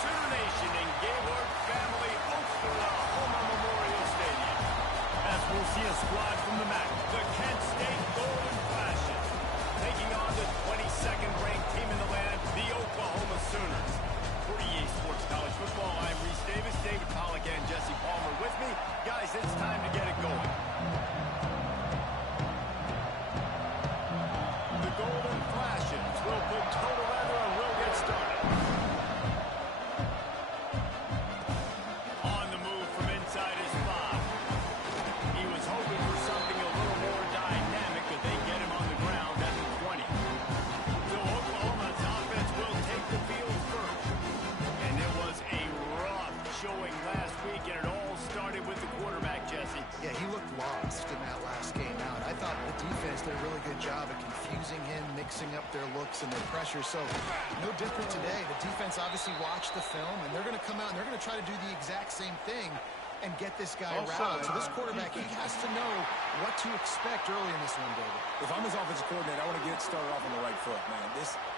Sooner Nation and Gaylord family open the Homer Memorial Stadium. As we'll see a squad from the MAC, the Kent State Golden Flashes, taking on the 22nd ranked team in the land, the Oklahoma Sooners. For EA Sports College Football, I'm Reese Davis, David Pollack, and Jesse Palmer with me. Guys, it's time to get it going. The Golden Flashes will put total leather and we'll get started. On the move from inside his 5. He was hoping for something a little more dynamic, but they get him on the ground at the 20. So Oklahoma's offense will take the field first. And it was a rough showing last week, and it all started with the quarterback, Jesse. Yeah, he looked lost in that last game out. I thought the defense did a really good job of confusing him, mixing up their looks and their pressure. So no different today. The defense obviously watched the film, and they're going to come out and they're going to try to do the exact same thing and get this guy routed. So this quarterback, he has to know what to expect early in this one, David. If I'm his offensive coordinator, I want to get started off on the right foot, man.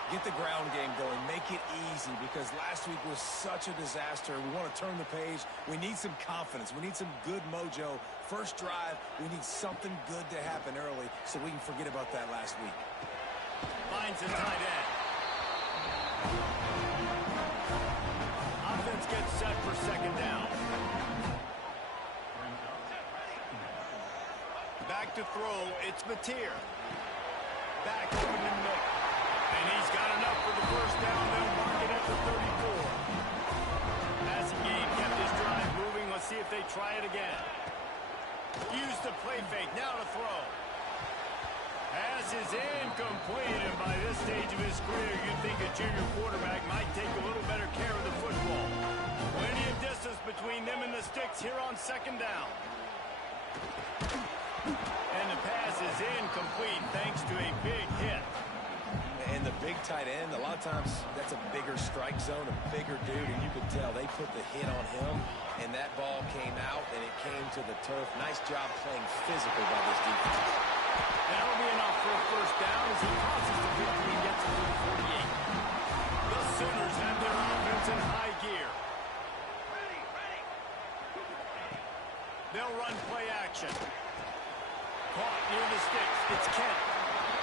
Get the ground game going. Make it easy, because last week was such a disaster. We want to turn the page. We need some confidence. We need some good mojo. First drive, we need something good to happen early so we can forget about that last week. Finds a tight end. Offense gets set for second down. Back to throw, it's Mateer. Back open in the middle. And he's got enough for the first down. They'll mark it at the 34. Passing game kept his drive moving. Let's see if they try it again. Use the play fake, now to throw. Pass is incomplete, and by this stage of his career, you'd think a junior quarterback might take a little better care of the football. Plenty of distance between them and the sticks here on second down. And the pass is incomplete thanks to a big hit. And the big tight end, a lot of times that's a bigger strike zone, a bigger dude, and you could tell they put the hit on him, and that ball came out, and it came to the turf. Nice job playing physical by this defense. That'll be enough for a first down as he crosses the 50 and gets it to the 48. The Sooners have their offense in high gear. They'll run play action. Caught near the sticks. It's Kent.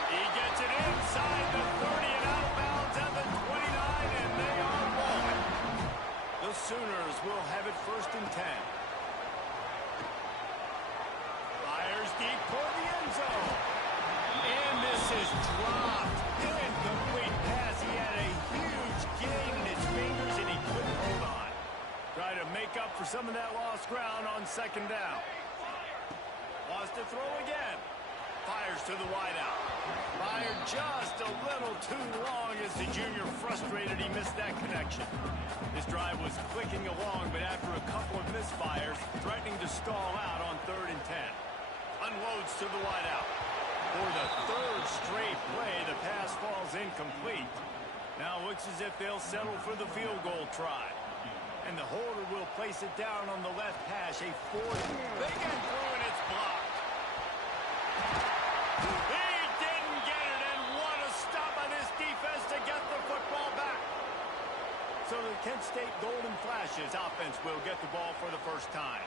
He gets it inside the 30 and out of bounds at the 29, and they are rolling. The Sooners will have it first and 10. Fires deep toward the end zone. And this is dropped. Incomplete pass. He had a huge gain in his fingers, and he couldn't hold on. Try to make up for some of that lost ground on second down. Wants to throw again. Fires to the wideout. Fired just a little too long as the junior frustrated he missed that connection. His drive was clicking along, but after a couple of misfires, threatening to stall out on 3rd and 10. Unloads to the wideout. For the third straight play, the pass falls incomplete. Now looks as if they'll settle for the field goal try. And the holder will place it down on the left hash. A 4th. They get through and it's blocked. He didn't get it, and what a stop by this defense to get the football back. So the Kent State Golden Flashes offense will get the ball for the first time.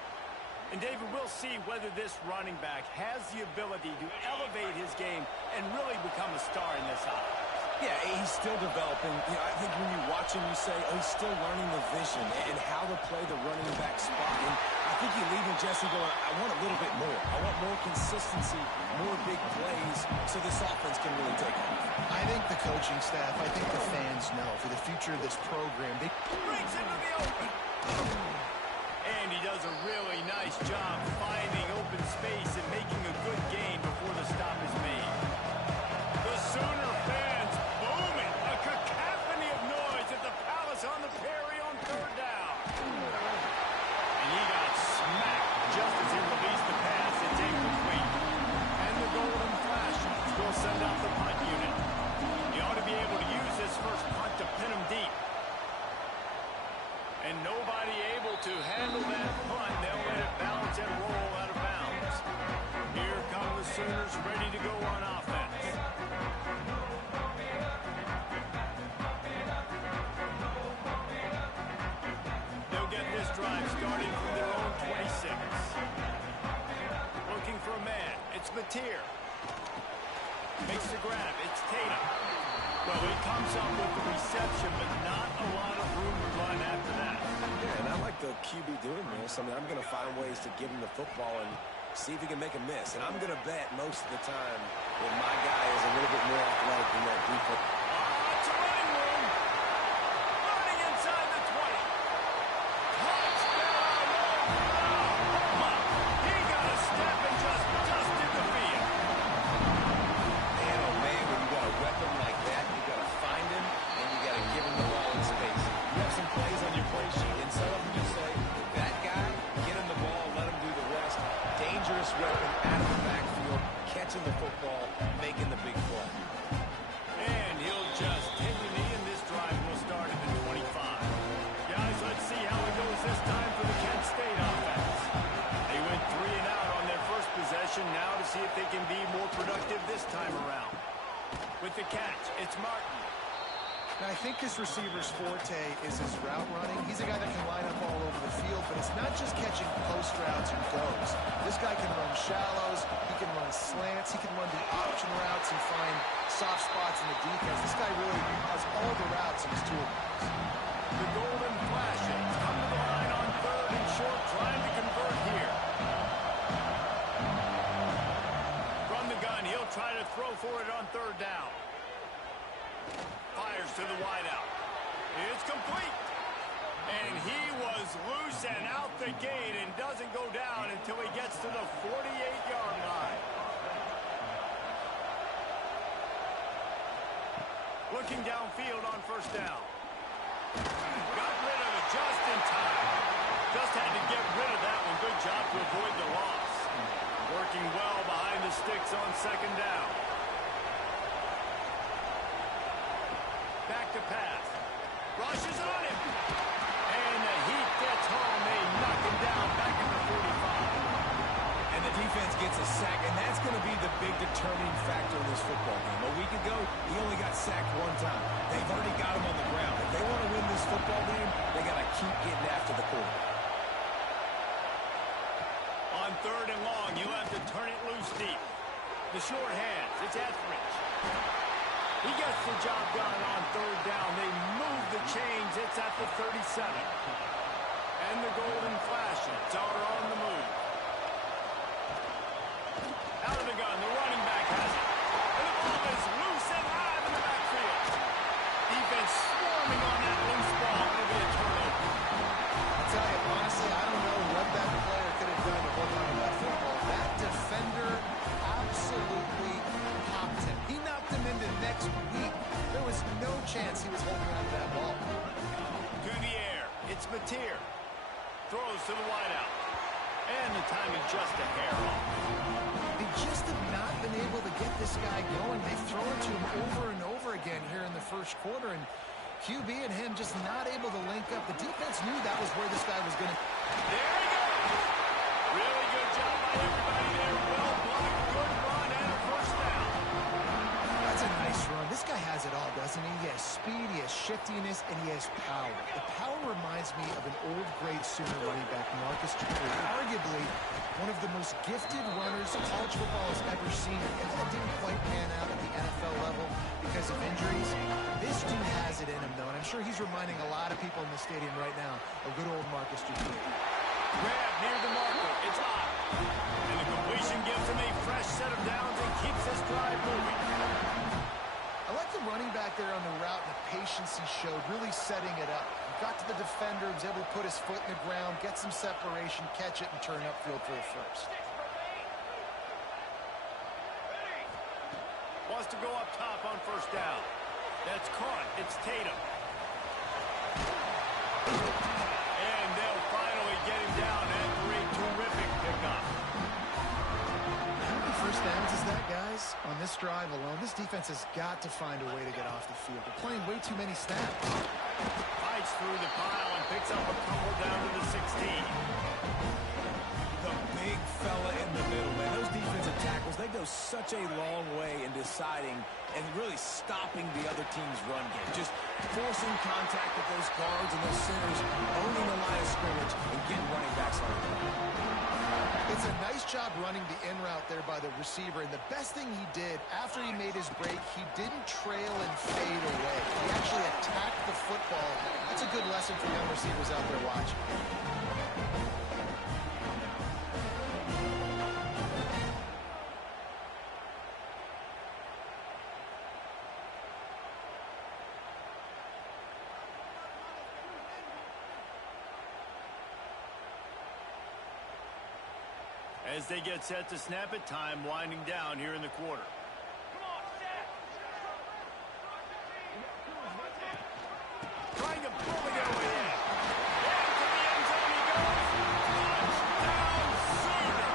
And David, we'll see whether this running back has the ability to elevate his game and really become a star in this offense. Yeah, he's still developing. I think when you watch him, you say, oh, he's still learning the vision and how to play the running back spot. And I think you leave him, Jesse, going, I want a little bit more. I want more consistency, more big plays, so this offense can really take off. I think the coaching staff, I think the fans know for the future of this program. They breaks into the open. And he does a really nice job finding open space and making a good gain before the stop is made. The Sooner fans booming. A cacophony of noise at the Palace on the Perry on 3rd down. And he got smacked just as he released the pass. It's incomplete. And the Golden Flashes will send out the punt unit. He ought to be able to use this first punt to pin him deep. And nobody able to handle that punt. They'll let it bounce and roll out of bounds. Here come the Sooners ready to go on offense. Matier. Makes the grab. It's Tatum. Well, he comes up with the reception, but not a lot of room to run after that. Yeah, and I like the QB doing this. I mean, I'm going to find ways to give him the football and see if he can make a miss. And I'm going to bet most of the time that my guy is a little bit more athletic than that defense. It's a running room. Running inside the 20. Touchdown! Oklahoma. He got a step and just dusted the field. Man, oh man, when you got a weapon like that, you got to find him and you got to give him the ball in space. You have some plays on your play sheet, and some of them just say, that guy, get him the ball, let him do the rest. Dangerous weapon out of the backfield, catching the football, making the big play. And he'll just take the knee, and this drive will start at the 25. Guys, let's see how it goes this time for the Kent State offense. They went 3 and out on their first possession. Now to see if they can be more productive this time around. With the catch, it's Martin. Now, I think his receiver's forte is his route running. He's a guy that can line up all over the field, but it's not just catching post routes and goes. This guy can run shallows, he can run slants, he can run the option routes and find soft spots in the defense. This guy really has all the routes in his toolbox. The Golden Flashes come to the line on 3rd and short, trying to convert here. From the gun, he'll try to throw for it on 3rd down. Fires to the wideout. It's complete. And he was loose and out the gate and doesn't go down until he gets to the 48-yard line. Looking downfield on 1st down. Got rid of it just in time. Just had to get rid of that one. Good job to avoid the loss. Working well behind the sticks on 2nd down. Back to pass. Rushes on him. And the heat gets home. They knock him down back at the 45. And the defense gets a sack, and that's going to be the big determining factor in this football game. A week ago, he only got sacked 1 time. They've already got him on the ground. If they want to win this football game, they got to keep getting after the quarterback. On 3rd and long, you have to turn it loose deep. The short hands. It's Etheridge. He gets the job done on 3rd down. They move the chains. It's at the 37. And the Golden Flashes are on the move. Out of the gun, the running back has it. And the ball is loose and live in the backfield. Defense swarming on that loose ball. It'll be a turnover. I'll tell you, honestly, I don't know what that player could have done to hold on to that football. That defender absolutely popped him. He knocked him into next week. There was no chance he was holding on to that ball. To the air. It's Matier. Throws to the wideout. And the timing just a hair off. They just have not been able to get this guy going. They've thrown it to him over and over again here in the 1st quarter, and QB and him just not able to link up. The defense knew that was where this guy was going to... There he goes. Really good job by everybody there. Well blocked, good run, and a 1st down. That's a nice run. This guy has it all, doesn't he? He has speed, he has shiftiness, and he has power. The power reminds me of an old grade Sooner running back, Marcus Dupree, arguably one of the most gifted runners college football has ever seen. And that didn't quite pan out at the NFL level because of injuries. This dude has it in him, though, and I'm sure he's reminding a lot of people in the stadium right now of good old Marcus Dupree. Grab near the marker. It's hot. And the completion gives him a fresh set of downs and keeps this drive moving. I like the running back there on the route and the patience he showed, really setting it up. He got to the defender, was able to put his foot in the ground, get some separation, catch it, and turn upfield for a 1st. Wants to go up top on 1st down. That's caught. It's Tatum. And they'll finally get him down after a terrific pickup. How many 1st downs is that, guys? On this drive alone, this defense has got to find a way to get off the field. They're playing way too many snaps. Fights through the pile and picks up a couple down to the 16. The big fella in the middle, man. Those defensive tackles, they go such a long way in deciding and really stopping the other team's run game. Just forcing contact with those guards and those centers, owning the line of scrimmage, and getting running backs on the ground. It's a nice job running the in route there by the receiver. And the best thing he did after he made his break, he didn't trail and fade away. He actually attacked the football. That's a good lesson for young receivers out there watching. As they get set to snap it, time winding down here in the quarter. Trying to pull it away in. Into the end zone he goes. Touchdown, Sooner.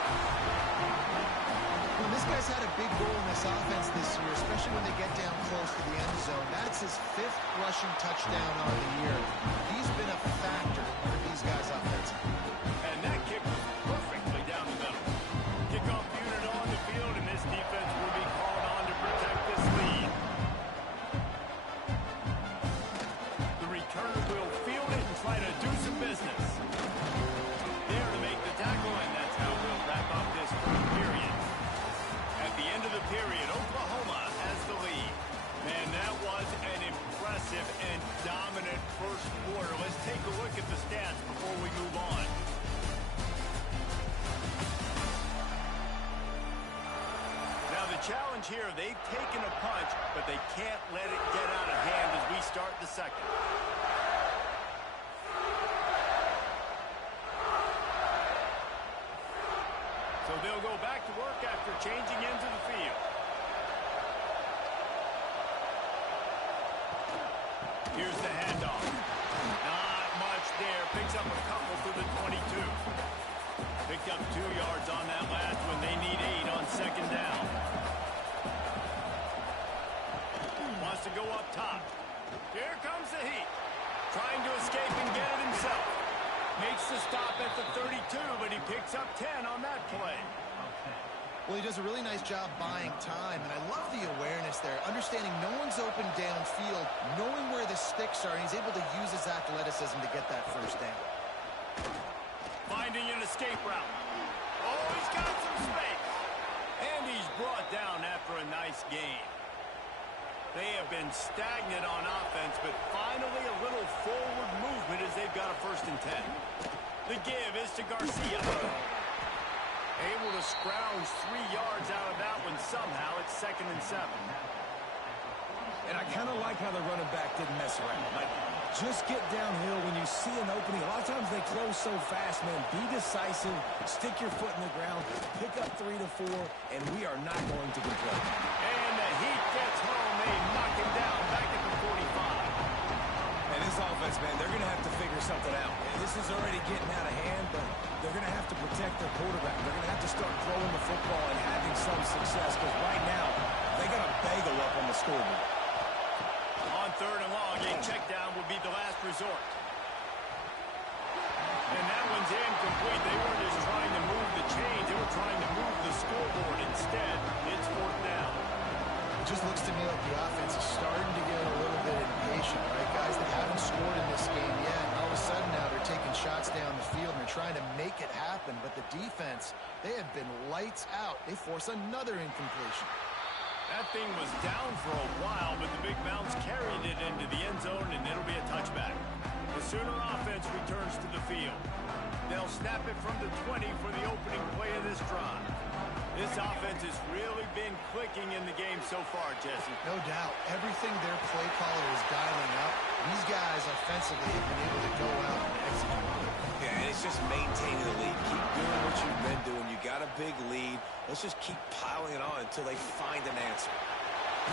Well, this guy's had a big role in this offense this year, especially when they get down close to the end zone. That's his 5th rushing touchdown on the year. He's been a factor for these guys offensively. And that kick was perfectly down the middle. Kickoff unit on the field, and this defense will be called on to protect this lead. The returner will field it and try to do some business. There to make the tackle, and that's how we'll wrap up this first period. At the end of the period, Oklahoma has the lead. Man, that was an impressive and dominant first quarter. Let's take a look at the stats before we move on. Now the challenge here, they've taken a punch, but they can't let it get out of hand as we start the second. So they'll go back to work after changing into the field. Here's the handoff. Not much there. Picks up a couple through the 22. Picked up 2 yards on that last one. They need 8 on second down. Wants to go up top. Here comes the heat. Trying to escape and get it himself. Makes the stop at the 32, but he picks up 10 on that play. Well, he does a really nice job buying time, and I love the awareness there, understanding no one's open downfield, knowing where the sticks are, and he's able to use his athleticism to get that first down. Finding an escape route. Oh, he's got some space. And he's brought down after a nice gain. They have been stagnant on offense, but finally a little forward movement as they've got a 1st and 10. The give is to Garcia. Able to scrounge 3 yards out of that one somehow. It's 2nd and 7. And I kind of like how the running back didn't mess around. Like, just get downhill when you see an opening. A lot of times they close so fast, man. Be decisive, stick your foot in the ground, pick up 3 to 4, and we are not going to complain. And the Heat gets home. They knock him down back at the 45. And this offense, man, they're going to have to figure something out. This is already getting out of hand, but they're going to have to protect their quarterback. They're going to have to start throwing the football and having some success, because right now they got a bagel up on the scoreboard. On 3rd and long, a check down would be the last resort. And that one's incomplete. They weren't just trying to move the chains. They were trying to move the scoreboard. Instead, it's 4th down. It just looks to me like the offense is starting to get a little bit impatient, right, guys? They haven't scored in this game yet, and all of a sudden now they're taking shots down the field and they're trying to make it happen, but the defense, they have been lights out. They force another incompletion. That thing was down for a while, but the big bounce carried it into the end zone, and it'll be a touchback. The Sooner offense returns to the field. They'll snap it from the 20 for the opening play of this drive. This offense has really been clicking in the game so far, Jesse. No doubt. Everything their play caller is dialing up, these guys offensively have been able to go out and execute. Yeah, and it's just maintaining the lead. Keep doing what you've been doing. You got a big lead. Let's just keep piling it on until they find an answer.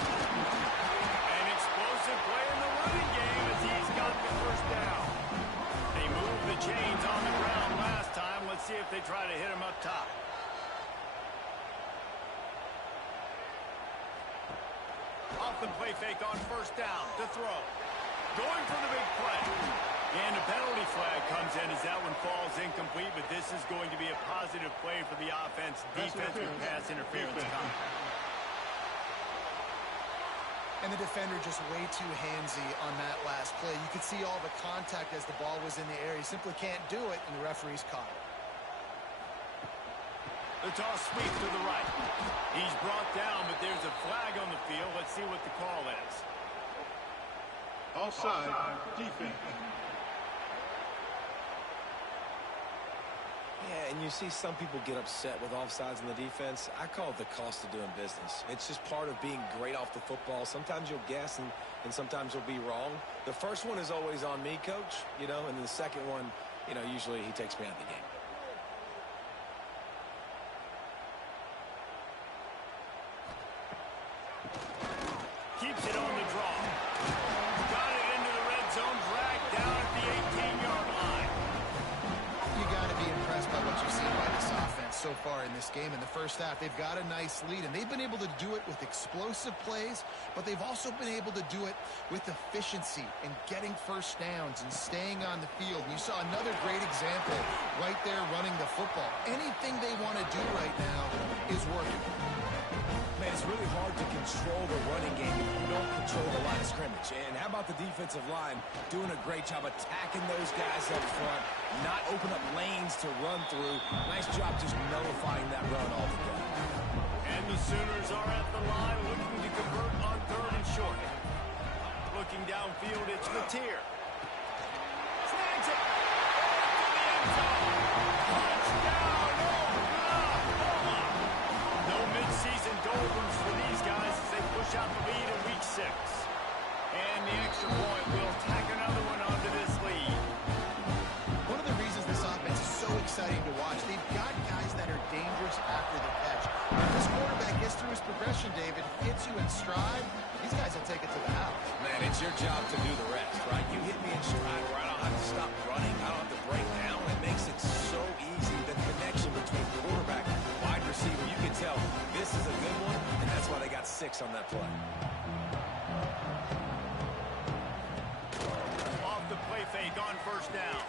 An explosive play in the running game as he's got the 1st down. They moved the chains on the ground last time. Let's see if they try to hit him up top. Off the play fake on 1st down to throw. Going for the big play. And a penalty flag comes in as that one falls incomplete, but this is going to be a positive play for the offense. Defense with pass interference coming. And the defender just way too handsy on that last play. You could see all the contact as the ball was in the air. He simply can't do it, and the referee's caught it. The toss sweep to the right. He's brought down, but there's a flag on the field. Let's see what the call is. Offside, defense. Yeah, and you see some people get upset with offsides in the defense. I call it the cost of doing business. It's just part of being great off the football. Sometimes you'll guess, and sometimes you'll be wrong. The first one is always on me, Coach, and the second one, usually he takes me out of the game. Keeps it on the draw. Got it into the red zone, dragged down at the 18-yard line. You got to be impressed by what you've seen by this offense so far in this game. In the first half, they've got a nice lead, and they've been able to do it with explosive plays, but they've also been able to do it with efficiency and getting first downs and staying on the field. And you saw another great example right there running the football. Anything they want to do right now is working. Man, it's really hard to control the running game if you don't control the line of scrimmage. And how about the defensive line doing a great job attacking those guys up front, not open up lanes to run through. Nice job just nullifying that run altogether. And the Sooners are at the line looking to convert on 3rd and short. Looking downfield, it's Mateer. Snags it. To the end zone. Touchdown, Oklahoma. No midseason doldrums for these guys as they push out the lead in week 6. And the extra point will tack another one onto this lead. One of the reasons this offense is so exciting to watch, they've got guys that are dangerous after the catch. If this quarterback gets through his progression, David, hits you in stride, these guys will take it to the house. Man, it's your job to do the rest, right? You hit me in stride where I don't have to stop running. I don't have to break down. It makes it so easy. The connection between quarterback and wide receiver, you can tell this is a good one, and that's why they got 6 on that play. Off the play fake on first down.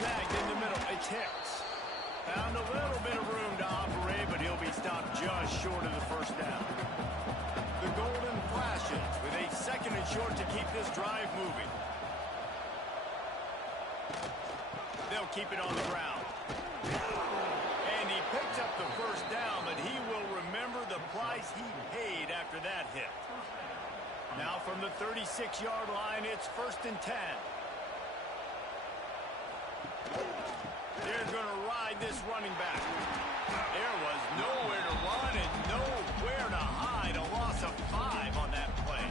Snagged in the middle. It's Hicks. Found a little bit of room to operate, but he'll be stopped just short of the first down. The Golden flashes with a 2nd and short to keep this drive moving. They'll keep it on the ground. And he picked up the first down, but he will remember the price he paid after that hit. Now from the 36-yard line, it's 1st and 10. They're going to ride this running back. There was nowhere to run and nowhere to hide. A loss of 5 on that play.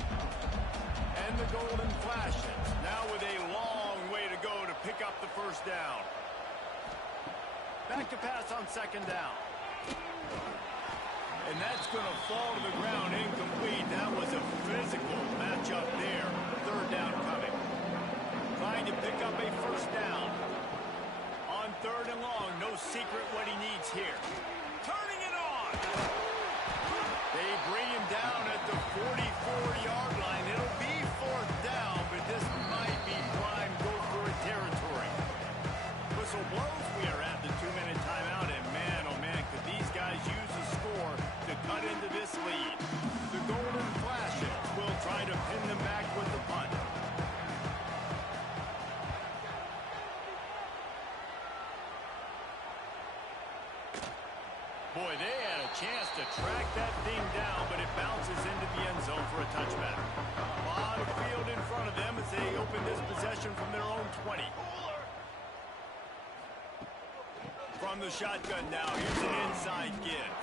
And the Golden flashes. Now with a long way to go to pick up the first down. Back to pass on 2nd down. And that's going to fall to the ground incomplete. That was a physical matchup there. 3rd down coming. Trying to pick up a first down. On 3rd and long, no secret what he needs here. Turning it on. They bring him down at the 44-yard line. It'll be 4th down, but this might be prime go-for-it territory. Whistle blows. We are at the 2-minute timeout, and man, oh man, could these guys use a score to cut into this lead. The Golden flashes will try to pin them back with the punt. Boy, they had a chance to track that thing down, but it bounces into the end zone for a touchback. A lot of field in front of them as they open this possession from their own 20. From the shotgun now, here's an inside give.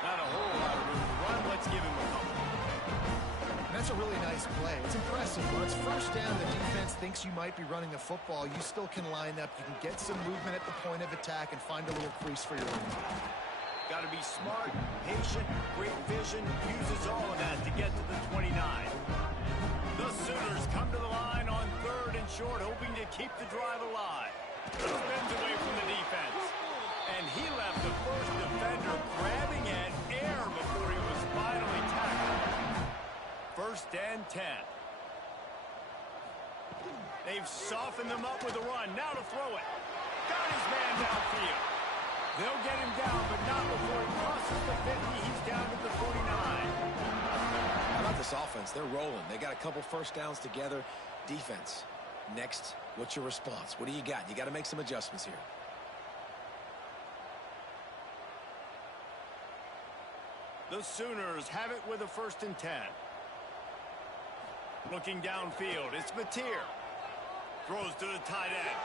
Not a whole lot of room to run. Let's give him a couple. That's a really nice play. It's impressive. When it's first down, the defense thinks you might be running the football. You still can line up. You can get some movement at the point of attack and find a little crease for your own. Got to be smart, patient, great vision, uses all of that to get to the 29. The Sooners come to the line on 3rd and short, hoping to keep the drive alive. Spins away from the defense. And he left the first defender grabbing at air before he was finally tackled. 1st and 10. They've softened them up with a run. Now to throw it. Got his man downfield. They'll get him down, but not before he crosses the 50. He's down to the 49. How about this offense? They're rolling. They got a couple first downs together. Defense. Next, what's your response? What do you got? You got to make some adjustments here. The Sooners have it with a 1st and 10. Looking downfield, it's Mateer. Throws to the tight end.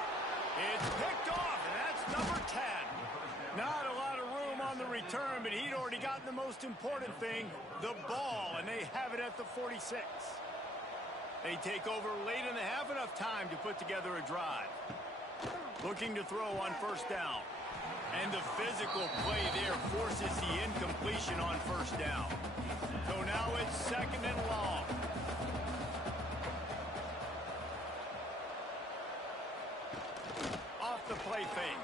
It's picked off, and that's number 10. Not a lot of room on the return, but he'd already gotten the most important thing, the ball, and they have it at the 46. They take over late in the half, enough time to put together a drive. Looking to throw on 1st down. And the physical play there forces the incompletion on 1st down. So now it's 2nd and long. Off the play fake.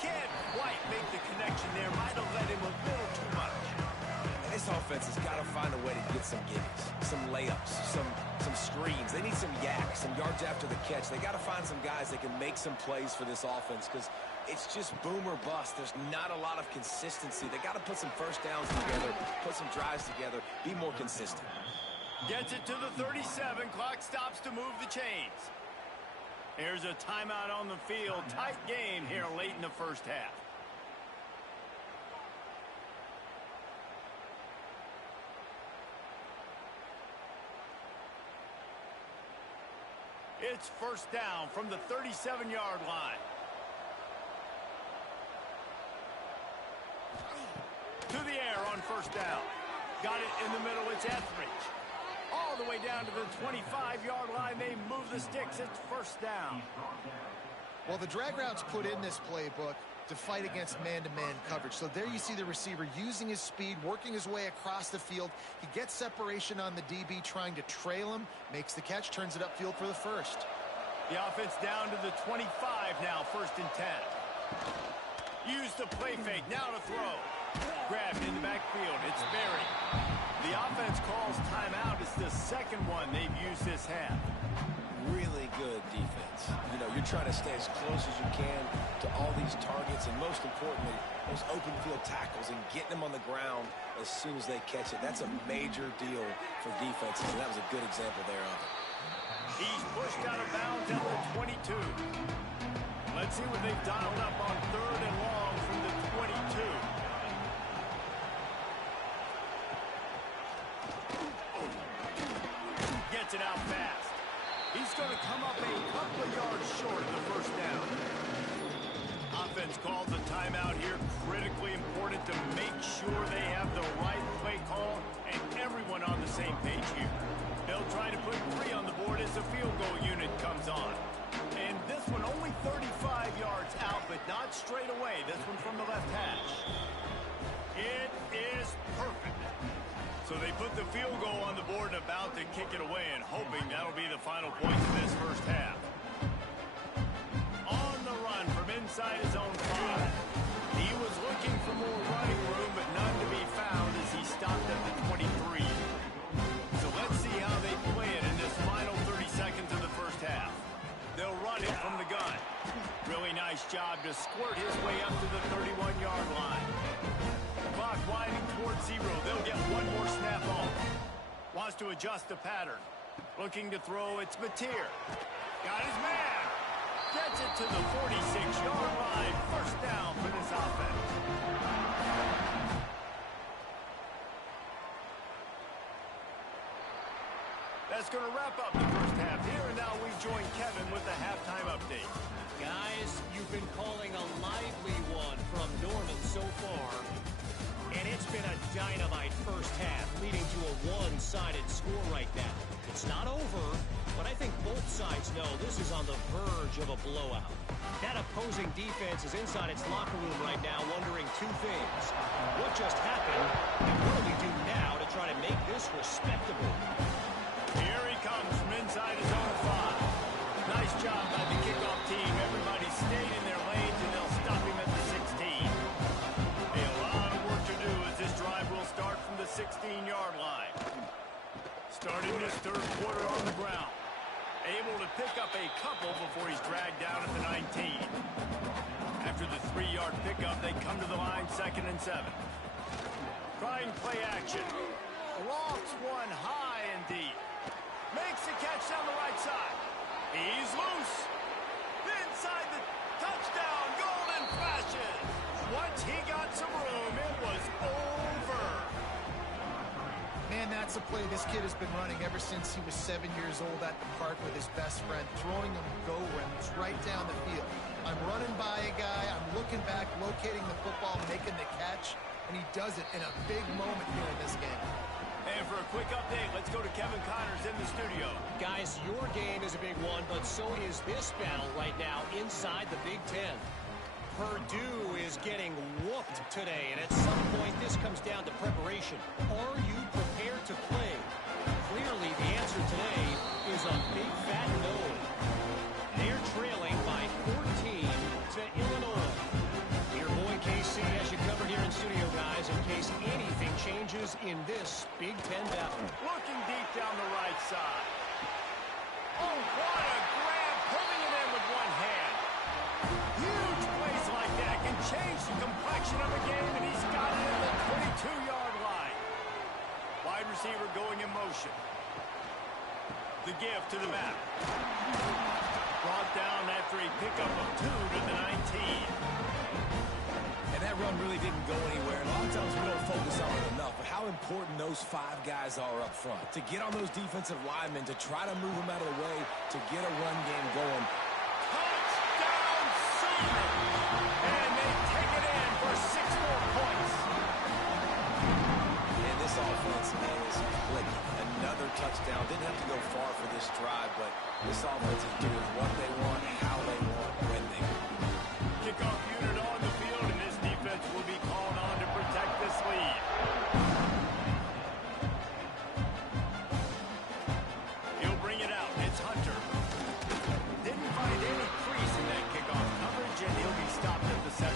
Can't quite make the connection there. Might have let him a little too much. This offense has got to find a way to get some gimmies, some layups, some screens. They need some yak, some yards after the catch. They got to find some guys that can make some plays for this offense because it's just boom or bust. There's not a lot of consistency. They got to put some 1st downs together, put some drives together, be more consistent. Gets it to the 37. Clock stops to move the chains. Here's a timeout on the field. Tight game here late in the 1st half. It's 1st down from the 37-yard line. To the air on 1st down. Got it in the middle. It's Etheridge. All the way down to the 25-yard line. They move the sticks. It's 1st down. Well, the drag routes put in this playbook to fight against man-to-man coverage. So there you see the receiver using his speed, working his way across the field. He gets separation on the DB, trying to trail him, makes the catch, turns it upfield for the 1st. The offense down to the 25 now, 1st and 10. Use the play fake, now to throw. Grabbed in the backfield, it's Berry. The offense calls timeout. It's the 2nd one they've used this half. Really good defense. You know, you're trying to stay as close as you can to all these targets, and most importantly, those open field tackles and getting them on the ground as soon as they catch it. That's a major deal for defenses, and that was a good example there of it. He's pushed out of bounds at the 22. Let's see what they've dialed up on 3rd and long from the 22. Gets it out fast. He's going to come up a couple of yards short of the 1st down. Offense calls a timeout here. Critically important to make sure they have the right play call and everyone on the same page here. They'll try to put 3 on the board as the field goal unit comes on. And this one only 35 yards out, but not straight away. This one from the left hash. It is perfect. So they put the field goal on the board and about to kick it away and hoping that'll be the final points of this 1st half. On the run from inside his own 5. He was looking for more running room, but none to be found as he stopped at the 23. So let's see how they play it in this final 30 seconds of the 1st half. They'll run it from the gun. Really nice job to squirt his way up to the 31-yard line. Clock winding towards 0. They'll get one more snap on. Wants to adjust the pattern. Looking to throw, it's Mateer. Got his man. Gets it to the 46-yard line. 1st down for this offense. That's going to wrap up the 1st half here, and now we join Kevin with the halftime update. Guys, you've been calling a lively one from Norman so far. And it's been a dynamite 1st half, leading to a one-sided score right now. It's not over, but I think both sides know this is on the verge of a blowout. That opposing defense is inside its locker room right now wondering 2 things. What just happened, and what do we do now to try to make this respectable? Here he comes from inside his own 5. Nice job by the kickoff team. Everybody stayed in their lanes, and they'll stop him at the 16. A lot of work to do as this drive will start from the 16-yard line. Starting this 3rd quarter on the ground. Able to pick up a couple before he's dragged down at the 19. After the 3-yard pickup, they come to the line 2nd and 7. Trying play action. Lofts one high and deep. Makes the catch down the right side. He's loose. Inside the touchdown, golden flashes. Once he got some room, it was That's a play this kid has been running ever since he was 7 years old at the park with his best friend, throwing him go routes right down the field. I'm running by a guy, I'm looking back, locating the football, making the catch, and he does it in a big moment here in this game. And for a quick update, let's go to Kevin Connors in the studio. Guys, your game is a big one, but so is this battle right now inside the Big Ten. Purdue is getting whooped today, and at some point this comes down to preparation. Are you prepared to play? Clearly the answer today is a big fat no. They're trailing by 14 to Illinois. Your boy KC has you covered here in studio, guys, in case anything changes in this Big Ten battle. Looking deep down the right side. Oh, what a grab, pulling it in with one hand. Huge plays like that can change the complexion of a game, and he's got it in the 22-yard line. Wide receiver going in motion. The give to the back. Brought down after a pickup of 2 to the 19. And that run really didn't go anywhere. And a lot of times we don't focus on it enough, but how important those 5 guys are up front. To get on those defensive linemen, to try to move them out of the way, to get a run game going. Touchdown, Sooner! And they take it in for 6 more points. And this offense is clicking. Another touchdown. Didn't have to go far for this drive, but this offense is doing what they want, how they want, when they want. Kickoff unit on the field, and this defense will be called on to protect this lead. He'll bring it out. It's Hunter. Didn't find any crease in that kickoff coverage, and he'll be stopped at the 17.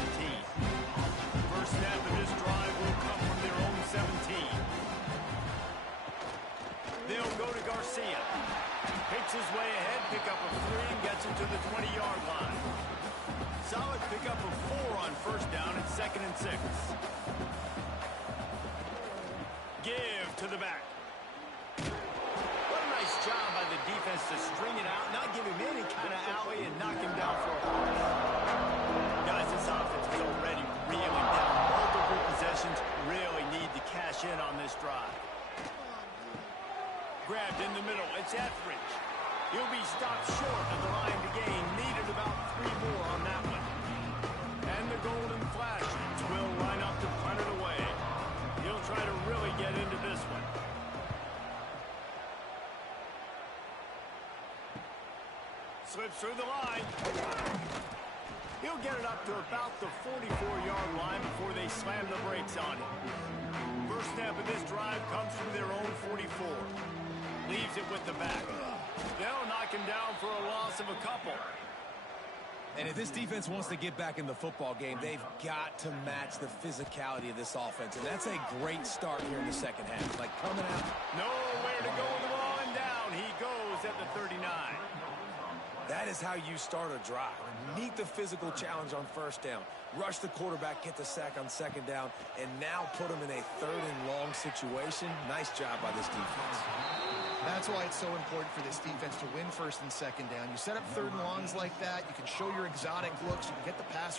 First snap of this drive will come from their own 17. They'll go to Garcia. Picks his way ahead, pick up a 3, and gets him to the 20-yard line. Solid pickup of 4 on first down and 2nd and 6. Give to the back. What a nice job by the defense to string it out, not give him any kind of alley, and knock him down for a loss. Guys, this offense is already reeling down. Multiple possessions, really need to cash in on this drive. Grabbed in the middle, it's Etheridge. He'll be stopped short of the line to gain. Needed about 3 more on that one. And the Golden Flashes will line up to punt it away. He'll try to really get into this one. Slips through the line. He'll get it up to about the 44-yard line before they slam the brakes on him. First snap of this drive comes from their own 44. Leaves it with the back. They'll knock him down for a loss of a couple. And if this defense wants to get back in the football game, they've got to match the physicality of this offense. And that's a great start here in the second half. Like coming out. Nowhere to go with the ball, and down he goes at the 39. That is how you start a drive. Meet the physical challenge on first down. Rush the quarterback, get the sack on second down, and now put him in a 3rd and long situation. Nice job by this defense. That's why it's so important for this defense to win 1st and 2nd down. You set up 3rd and longs like that, you can show your exotic looks, you can get the pass